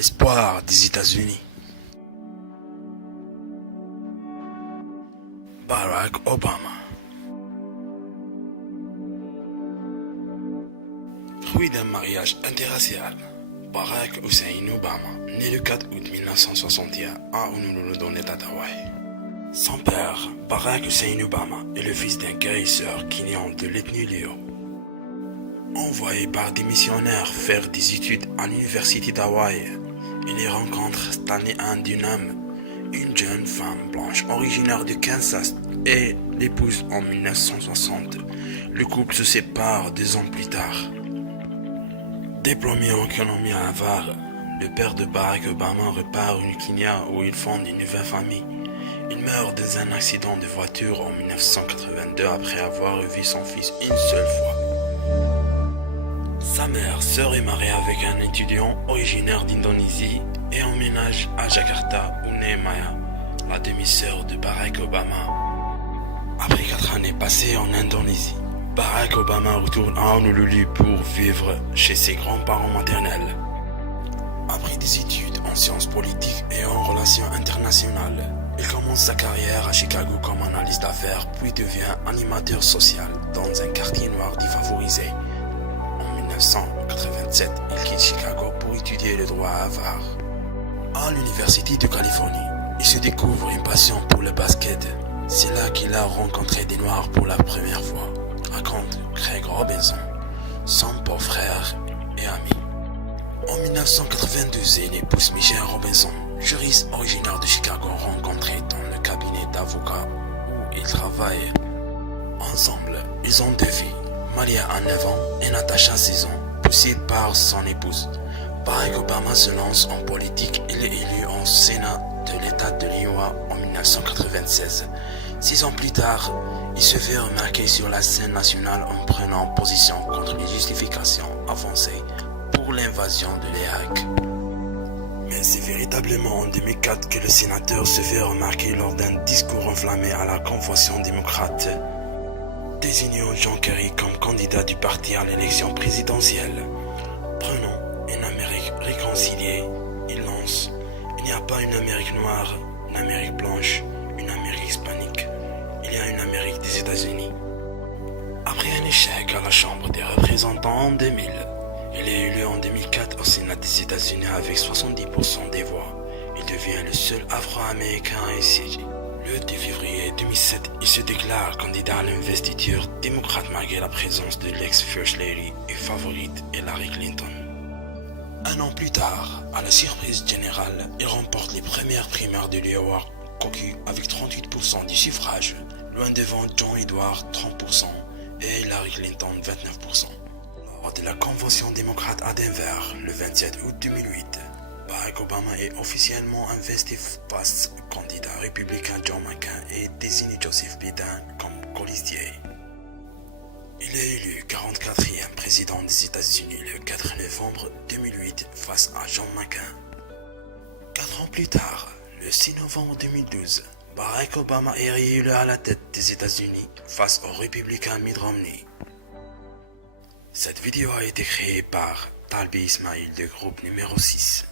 L'espoir des États-Unis. Barack Obama. Fruit d'un mariage interracial, Barack Hussein Obama, né le 4 août 1961 à Honolulu dans l'État d'Hawaï. Son père, Barack Hussein Obama, est le fils d'un guérisseur kényan de l'ethnie Léo. Envoyé par des missionnaires faire des études à l'université d'Hawaï, il y rencontre Stanley Ann Dunham, une jeune femme blanche originaire de Kansas, et l'épouse en 1960. Le couple se sépare 2 ans plus tard. Diplômé en économie à Harvard, le père de Barack Obama repart au Kenya où il fonde une nouvelle famille. Il meurt dans un accident de voiture en 1982 après avoir vu son fils une seule fois. Sa mère serait mariée avec un étudiant originaire d'Indonésie et emménage à Jakarta où naît Maya, la demi-sœur de Barack Obama. Après 4 années passées en Indonésie, Barack Obama retourne à Honolulu pour vivre chez ses grands-parents maternels. Après des études en sciences politiques et en relations internationales, il commence sa carrière à Chicago comme analyste d'affaires puis devient animateur social dans un quartier noir défavorisé. En 1987, il quitte Chicago pour étudier le droit à Harvard. À l'Université de Californie, il se découvre une passion pour le basket. C'est là qu'il a rencontré des Noirs pour la première fois, raconte Craig Robinson, son beau-frère et ami. En 1992, il épouse Michelle Robinson, juriste originaire de Chicago rencontrée dans le cabinet d'avocats où ils travaillent. Ensemble, ils ont 2 filles, Malia à 9 ans et Natasha 6 ans, poussée par son épouse. Barack Obama se lance en politique. Il est élu au Sénat de l'État de l'Iowa en 1996. 6 ans plus tard, il se fait remarquer sur la scène nationale en prenant position contre les justifications avancées pour l'invasion de l'Irak. Mais c'est véritablement en 2004 que le sénateur se fait remarquer lors d'un discours enflammé à la Convention démocrate, désignant John Kerry comme candidat du parti à l'élection présidentielle. Prenons une Amérique réconciliée, il lance « Il n'y a pas une Amérique noire, une Amérique blanche, une Amérique hispanique. Il y a une Amérique des États-Unis. » Après un échec à la Chambre des représentants en 2000, il est élu en 2004 au Sénat des États-Unis avec 70% des voix. Il devient le seul Afro-Américain à y siéger. Le 2 février 2007, il se déclare candidat à l'investiture démocrate malgré la présence de l'ex-First Lady et favorite Hillary Clinton. 1 an plus tard, à la surprise générale, il remporte les premières primaires de l'Iowa caucus avec 38% du suffrage, loin devant John Edwards 30% et Hillary Clinton 29%. Lors de la convention démocrate à Denver, le 27 août 2008, Barack Obama est officiellement investi face au candidat républicain John McCain et désigne Joseph Biden comme colistier. Il est élu 44e président des États-Unis le 4 novembre 2008 face à John McCain. 4 ans plus tard, le 6 novembre 2012, Barack Obama est réélu à la tête des États-Unis face au républicain Mitt Romney. Cette vidéo a été créée par Talbi Ismail de groupe numéro 6.